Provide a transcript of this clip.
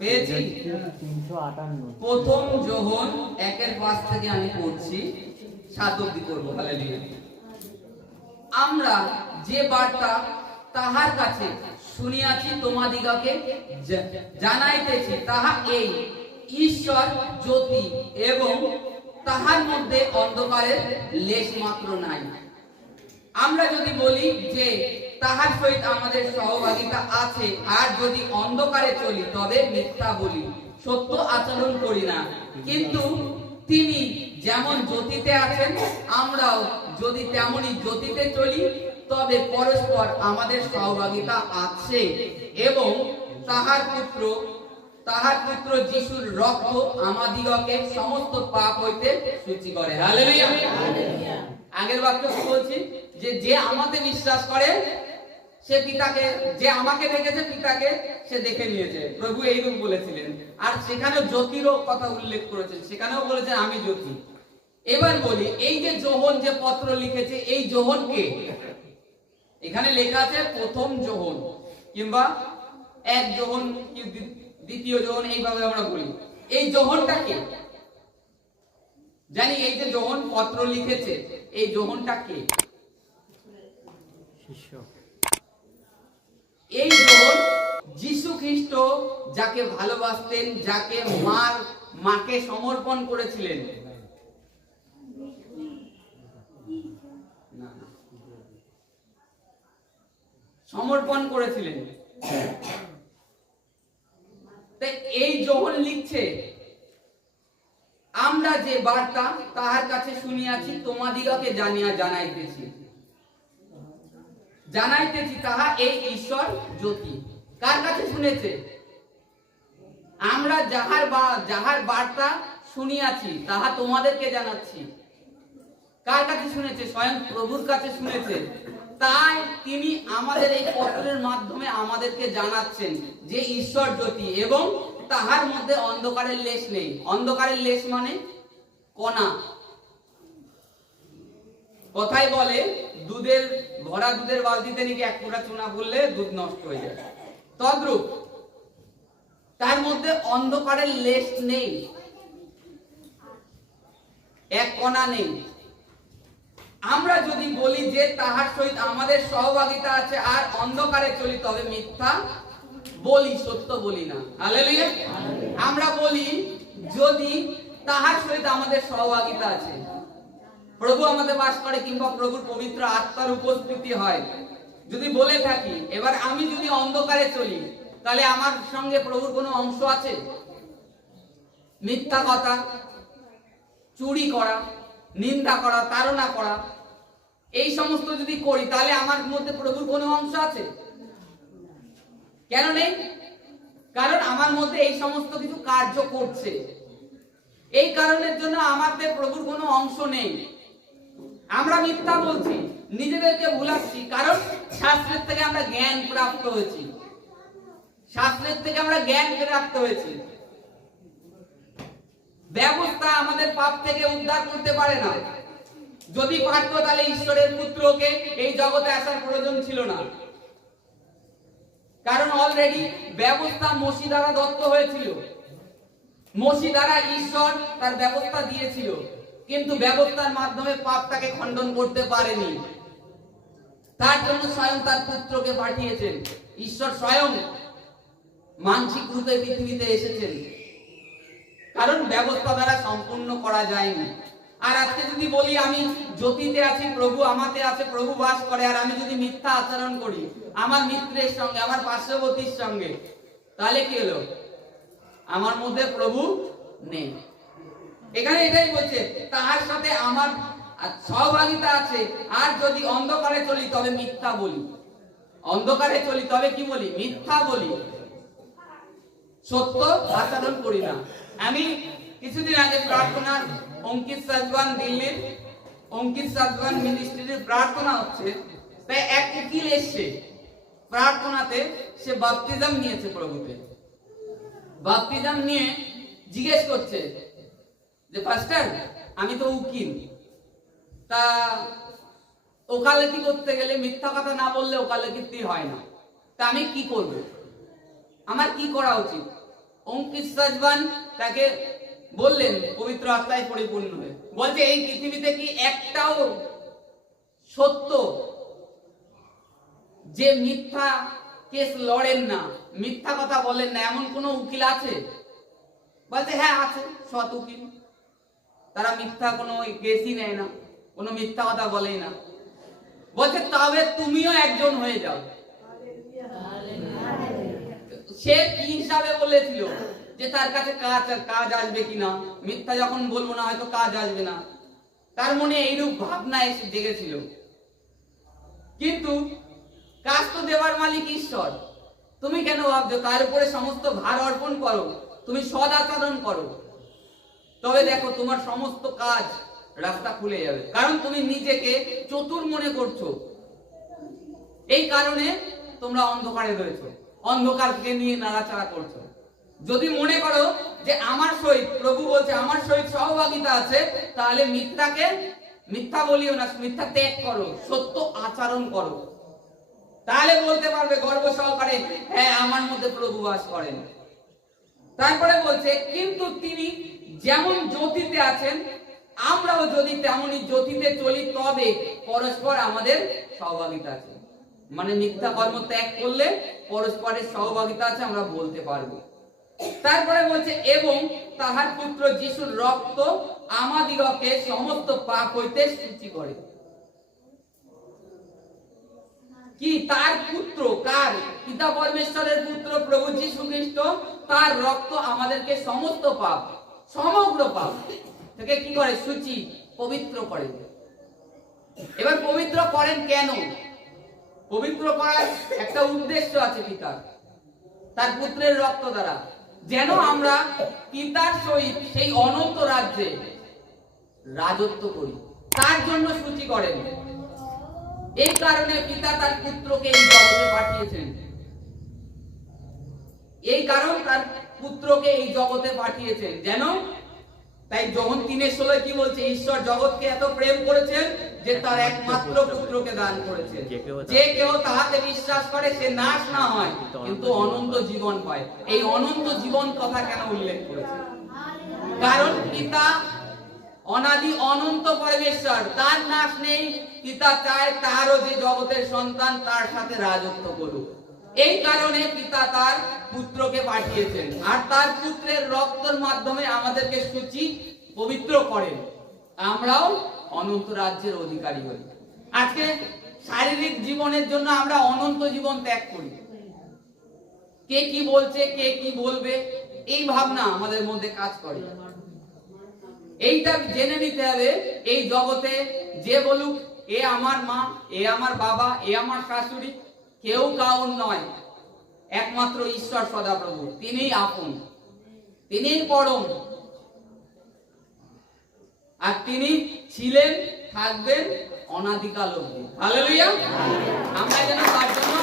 পেয়েছি 358 প্রথম যোহন 1:5 থেকে আমি পড়ছি 7 অবধি করব। হালেলুয়া। আমরা যে বার্তা তাহার কাছে শুনিয়াছি তোমাদিগকে জানাইতেছি তাহা এই, ঈশ্বর জ্যোতি এবং তাহার মধ্যে অন্ধকারের লেশ মাত্র নাই। আমরা যদি বলি যে তাহার সহিত আমাদের সহভাগিতা আছে, আর যদি অন্ধকারে চলি তবে মিথ্যা বলি, সত্য আচরণ করি না। কিন্তু তিনি যেমন জ্যোতিতে আছেন, আমরাও যদি তেমনি জ্যোতিতে চলি তবে পরস্পর আমাদের সহভাগিতা আছে, এবং তাহার পুত্র যিশুর রক্ত আমাদিগকে সমস্ত পাপ হইতে শুচি করে। হালেলুয়া। আগের বাক্য কি বলছি, যে আমাকে বিশ্বাস করে সে পিতাকে, যে আমাকে দেখেছে পিতাকে সে দেখে নিয়েছে। প্রভু এইরূপ বলেছিলেন। আর সেখানে জ্যোতিরও কথা উল্লেখ করেছেন, সেখানেও বলেছেন আমি জ্যোতি। এবার বলি, এই যে যোহন যে পত্র লিখেছে, এই যোহন কে? এখানে লেখা আছে প্রথম যোহন, কিংবা 1 যোহন, দ্বিতীয় যোহন, এইভাবে আমরা বলি। এই যোহনটা কে? জানি এই যে যোহন পত্র লিখেছে, এই যোহনটা কে? শিষ্য। এই যোহন যীশু খ্রিস্ট যাকে ভালোবাসতেন, যাকে মাকে সমর্পণ করেছিলেন। সমর্পণ করেছিলেন। এই যোহন লিখছে, আমরা যে বার্তা তাহার কাছে শুনিয়াছি তোমাদিগকে জানাইতেছি তাহা এই, ঈশ্বর জ্যোতি। কার কাছে শুনেছে? আমরা যাহার বার্তা শুনিয়াছি তাহা তোমাদেরকে জানাচ্ছি। কার কাছে শুনেছে? স্বয়ং প্রভুর কাছে শুনেছে। তাই তিনি আমাদের এই পত্রের মাধ্যমে আমাদেরকে জানাচ্ছেন যে ঈশ্বর জ্যোতি এবং তাহার মধ্যে অন্ধকারের লেশ নেই। অন্ধকারের লেশ মানে কণা। কথাই বলে ভরা দুধের বালতিতে নাকি 1 ফোঁটা চুনা ভরলে দুধ নষ্ট হয়ে যায়। তদ্রূপ তার মধ্যে অন্ধকারের লেশ নেই, এক কণা নেই। আমরা যদি বলি যে তাহার সহিত আমাদের সহভাগিতা আছে আর অন্ধকারে চলি তবে মিথ্যা বলি, সত্য বলি না। হালেলুয়া। আমরা বলি যদি তাহার সহিত আমাদের সহভাগিতা আছে, প্রভু আমাদের বাস করে কিংবা প্রভুর পবিত্র আত্মার উপস্থিতি হয়, যদি বলে থাকি, এবার আমি যদি অন্ধকারে চলি তাহলে আমার সঙ্গে প্রভুর কোনো অংশ আছে? মিথ্যা কথা, চুরি করা, নিন্দা করা, তাড়না করা, এই সমস্ত যদি করি তাহলে আমার মধ্যে প্রভুর কোনো অংশ আছে? কেন নেই? কারণ আমার মধ্যে এই সমস্ত কিছু কার্য করছে। এই কারণের জন্য আমাদের প্রভুর কোনো অংশ নেই। আমরা মিথ্যা বলছি, নিজেদেরকে ভুলাচ্ছি, কারণ শাস্ত্রের থেকে আমরা জ্ঞান প্রাপ্ত হয়েছি। শাস্ত্রের থেকে আমরা জ্ঞান প্রাপ্ত হয়েছি। ব্যবস্থা আমাদের পাপ থেকে উদ্ধার করতে পারে না। যদি পারতো তাহলে ঈশ্বরের পুত্রকে এই জগতে আসার প্রয়োজন ছিল না, কারণ অলরেডি ব্যবস্থা মসি দ্বারা দত্ত হয়েছিল। মসি দ্বারা ঈশ্বর তার ব্যবস্থা দিয়েছিল, কিন্তু ব্যবস্থার মাধ্যমে পাপটাকে খণ্ডন করতে পারেনি। তার জন্য স্বয়ং তার পুত্রকে পাঠিয়েছেন। ঈশ্বর স্বয়ং মানসিক রূপে পৃথিবীতে এসেছেন, কারণ ব্যবস্থা দ্বারা সম্পূর্ণ করা যায়নি। আর আজকে যদি বলি আমি জ্যোতিতে আছি, প্রভু আমাতে আছে, প্রভু বাস করে, আর আমি যদি মিথ্যা আচরণ করি আমার মিত্রের সঙ্গে, আমার পার্শ্ববর্তীর সঙ্গে, তাহলে কি হলো? আমার মধ্যে প্রভু নেই। এখানে এটাই বলছে, তাহার সাথে আমার সহভাগিতা আছে, আর যদি অন্ধকারে চলি তবে মিথ্যা বলি। অন্ধকারে চলি তবে কি বলি? মিথ্যা বলি, সত্য আচরণ করি না। আমি কিছুদিন আগে প্রার্থনার অঙ্কিত সাজওয়ান, দিল্লির অঙ্কিত সাজওয়ান মিনিস্ট্রির প্রার্থনা হচ্ছে, তাই এক উকিল এসছে প্রার্থনাতে, সে বাপ্তিজম নিয়েছে প্রভুতে। বাপ্তিজম নিয়ে জিজ্ঞেস করছে যে পাস্টার আমি তো উকিল, তা ওকালতি করতে গেলে মিথ্যা কথা না বললে ওকালতি হয় না, তা আমি কি করব? আমার কি করা উচিত? অঙ্কিসাজবান তাকে বললেন পবিত্র আত্মায় পরিপূর্ণ হয়ে, বলছে এই পৃথিবীতে কি একটাও সত্য যে মিথ্যা কেস লড়েন না, মিথ্যা কথা বলেন না, এমন কোন উকিল আছে? বলছে হ্যাঁ আছে, সৎ উকিল, তারা মিথ্যা কোনো কেসই নেয় না, কোনো মিথ্যা কথা বলেই না। বলছে তবে তুমিও একজন হয়ে যাও। সে কি হিসাবে বলেছিল যে তার কাছে কাজ আসবে কিনা, মিথ্যা যখন বলবো না হয়তো কাজ আসবে না, তার মনে এইরূপ ভাবনা এসে জেগেছিল। কিন্তু কাজ তো দেওয়ার মালিক ঈশ্বর, তুমি কেন ভাবছো? তার উপরে সমস্ত ভার অর্পণ করো, তুমি সদ আচরণ করো, তবে দেখো তোমার সমস্ত কাজ রাস্তা খুলে যাবে। কারণ তুমি নিজেকে চতুর মনে করছো, এই কারণে তোমরা অন্ধকারে রয়েছো, অন্ধকারকে নিয়ে নাড়াচাড়া করছো। যদি মনে করো যে আমার সহিত, প্রভু বলছে আমার সহিত সহভাগিতা আছে, তাহলে মিথ্যা বলিও না, মিথ্যা ত্যাগ করো, সত্য আচরণ করো, তাহলে বলতে পারবে গর্ব সহকারে হ্যাঁ আমার মধ্যে প্রভু বাস করেন। তারপরে বলছে কিন্তু তিনি যেমন জ্যোতিতে আছেন, আমরাও যদি তেমনই জ্যোতিতে চলি, তবে পরস্পর আমাদের সহভাগিতা আছে। মানে মিথ্যা কর্ম ত্যাগ করলে পরস্পরের সহভাগিতা আছে, আমরা বলতে পারবো। তারপরে বলছে এবং তাহার পুত্র যিশুর রক্ত আমাদিগকে সমস্ত পাপ হইতে শুচি করে। কি তার পুত্র, কার? পিতা পরমেশ্বরের পুত্র প্রভু যীশু খ্রিস্ট, তার রক্ত আমাদেরকে সমস্ত পাপ, সমগ্র পাপ থেকে কি করে? শুচি, পবিত্র করে। এবার পবিত্র করেন কেন? পবিত্র করার একটা উদ্দেশ্য আছে পিতার, তার পুত্রের রক্ত দ্বারা, যেন আমরা পিতার সহিত সেই অনন্ত রাজ্যে রাজত্ব করি, তার জন্য শুচি করেন। এই কারণে পিতা তার পুত্রকে এই জগতে পাঠিয়েছেন, এই কারণ তার পুত্রকে এই জগতে পাঠিয়েছেন যেন, তাই যখন 3:16 কি বলছে? ঈশ্বর জগৎকে এত প্রেম করেছেন যে তার একমাত্র পুত্রকে দান করেছেন, যে কেউ তাহাতে বিশ্বাস করে সে নাশ না হয় কিন্তু অনন্ত জীবন পায়। এই অনন্ত জীবন কথা কেন উল্লেখ করেছে? কারণ পিতা অনাদি অনন্ত পরমেশ্বর, তার নাশ নেই। পিতা চায় তারও যে জগতের সন্তান তার সাথে রাজত্ব করুক, এই কারণে পিতা তার পুত্রকে পাঠিয়েছেন, আর তার পুত্রের রক্তের মাধ্যমে আমাদেরকে শুচি, পবিত্র করেন, আমরাও অনন্ত রাজ্যের অধিকারী হই। আজকে শারীরিক জীবনের জন্য আমরা অনন্ত জীবন ত্যাগ করি, কে কি বলছে, কে কি বলবে, এই ভাবনা আমাদের মধ্যে কাজ করে। এইটা জেনে নিতে হবে, এই জগতে যে বলুক এ আমার মা, এ আমার বাবা, এ আমার শাশুড়ি, কেউ কাউর নয়, একমাত্র ঈশ্বর সদাপ্রভু, তিনিই আপন, তিনিই পরম, আর তিনি ছিলেন, থাকবেন অনাদিকাল অবধি। হালেলুয়া! আমরা যেন তার জন্য